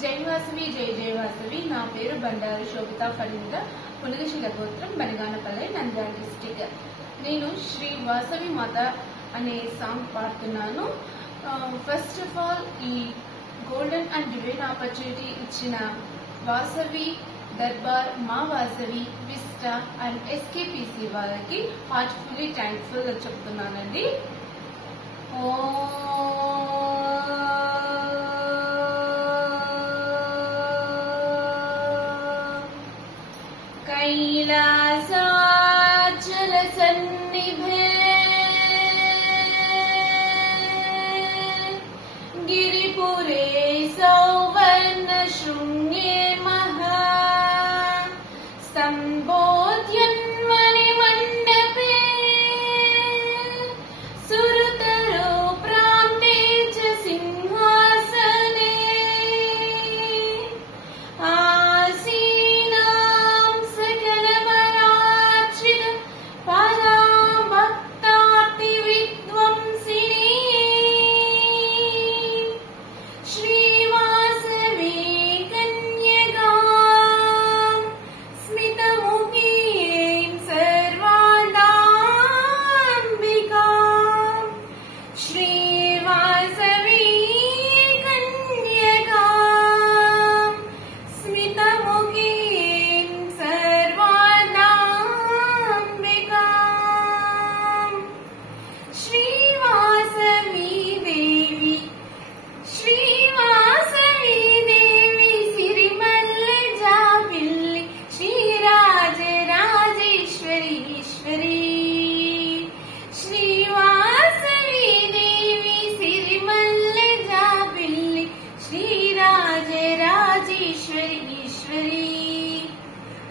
జై వాసవి జై జై వాసవి. నా పేరు బండారు శోభితా ఫరీంద్ర. పునగశిల గోత్రం, బనగానపల్లె, నంద్యాల డిస్టిక్. నేను శ్రీ వాసవి మాత అనే సాంగ్ పాడుతున్నాను. ఫస్ట్ ఆఫ్ ఆల్, ఈ గోల్డెన్ అండ్ డివైన్ ఆపర్చునిటీ ఇచ్చిన వాసవి దర్బార్, మా వాసవి, విస్టా అండ్ ఎస్కేపీసీ వాళ్ళకి హార్ట్ఫుల్లీ థ్యాంక్ఫుల్ చెప్తున్నానండి. कैलासाचल सन्निभे गिरिपुरे सौवर्ण शृंगे महा स्तंभोद्यन्वनि मण्डपे सुरतरो प्रान्ते च सिंहासने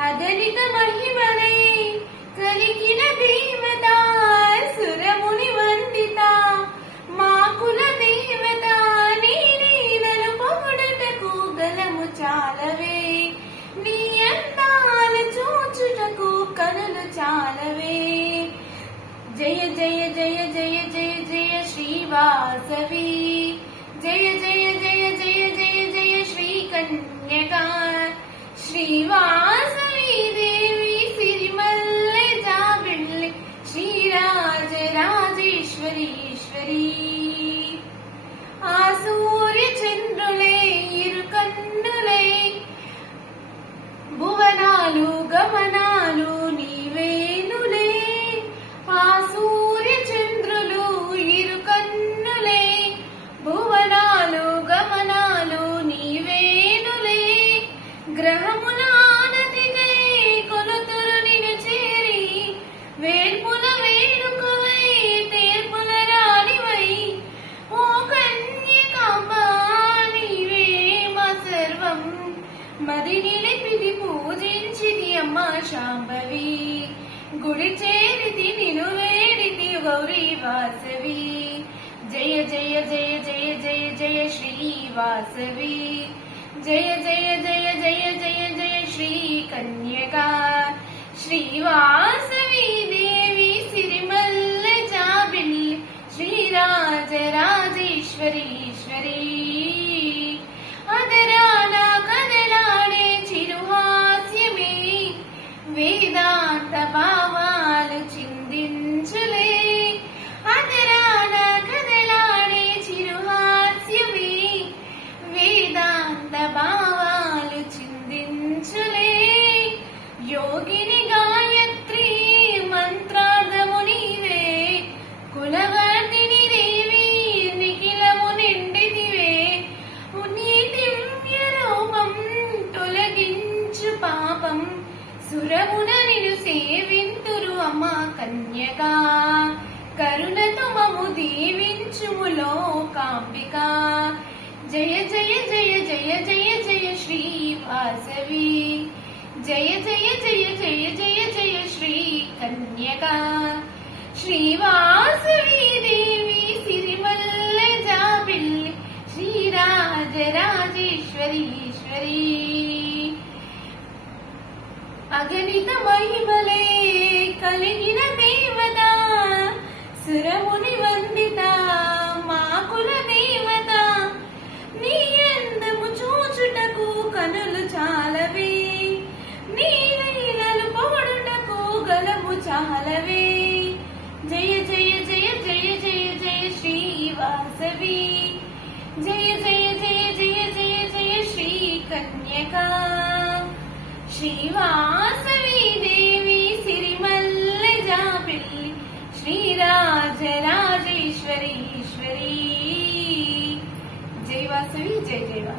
అగణిత మహిమలై కలిగిన దేవత, సురముని వందిత, మా కుల దేవత, నీ నీలను పొగడుటకు గలము చాలవే, నీ అందాల చూచుటకు కనులు చాలవే. జయ జయ జయ జయ జయ జయ శ్రీ వాసవి, జయ జయ జయ జయ జయ జయ శ్రీ కన్యకా, శ్రీ వాసవి దేవి సిరిమల్లె జాబిల్లి, శ్రీరాజ రాజేశ్వరీశ్వరీ. ఆ సూర్య చంద్రులే ఇరు కన్నులై భువనాలు గమనాలు నీవేనులే. ఆ సూర్య చంద్రులు ఇరు కన్నులై భువనాలు గమనాలు నీవేనులే. గ్రహముల ఆనతికై కొలుతురు నిను చేరి, వేల్పుల వేడుకవై తేర్పుల రాణివై, ఓ కన్యకాంబ నీవే మా సర్వం. మది నిలిపిది పూజించిది అమ్మ శాంభవి, గుడి చేరితి నిను వేడితి గౌరీ వాసవి. జయ జయ జయ జయ జయ జయ శ్రీ వాసవి, జయ జయ జయ జయ జయ జయ శ్రీ కన్యకా, శ్రీ వాసవి దేవి సిరిమల్లె జాబిల్లి, శ్రీరాజ రాజేశ్వరీశ్వరీ. అదరాన కదలాడే చిరుహాస్యమే వేదాంత భావాలు చిందించులే. అదరాన కదలాడే చిరుహాస్యమే వేదాంత భావాలు చిందించులే. యోగిని గాయత్రి మంత్రార్థము నీవే, కులవర్ధిని దేవి నిఖిలము నిండిదివే. నీ దివ్య రూపం తొలగించు పాపం, సురమున నిను సేవింతురు అమ్మ కన్యకా. కరుణతో మము దీవించుము లోకాంబిక. జయ జయ జయ జయ జయ జయ శ్రీ వాసవి, జయ జయ జయ జయ జయ జయ శ్రీ కన్యకా, శ్రీ వాసవి దేవి సిరిమల్లె జాబిల్లి, శ్రీరాజ రాజేశ్వరీశ్వరీ. అగణిత మహిమలే కలిగిన దేవత, సురముని వందిత, మా కుల దేవత, నీ అందము చూచుట చాలవే జయ జయ జయ జయ జయ జయ శ్రీ వాసవి జయ జయ జయ జయ జయ జయ శ్రీ కన్యకా శ్రీ వాసవి దేవి సిరిమల్లె జాబిల్లి శ్రీరాజరాజేశ్వరి ఈశ్వరి జై వాసవి జై జై వాసవి.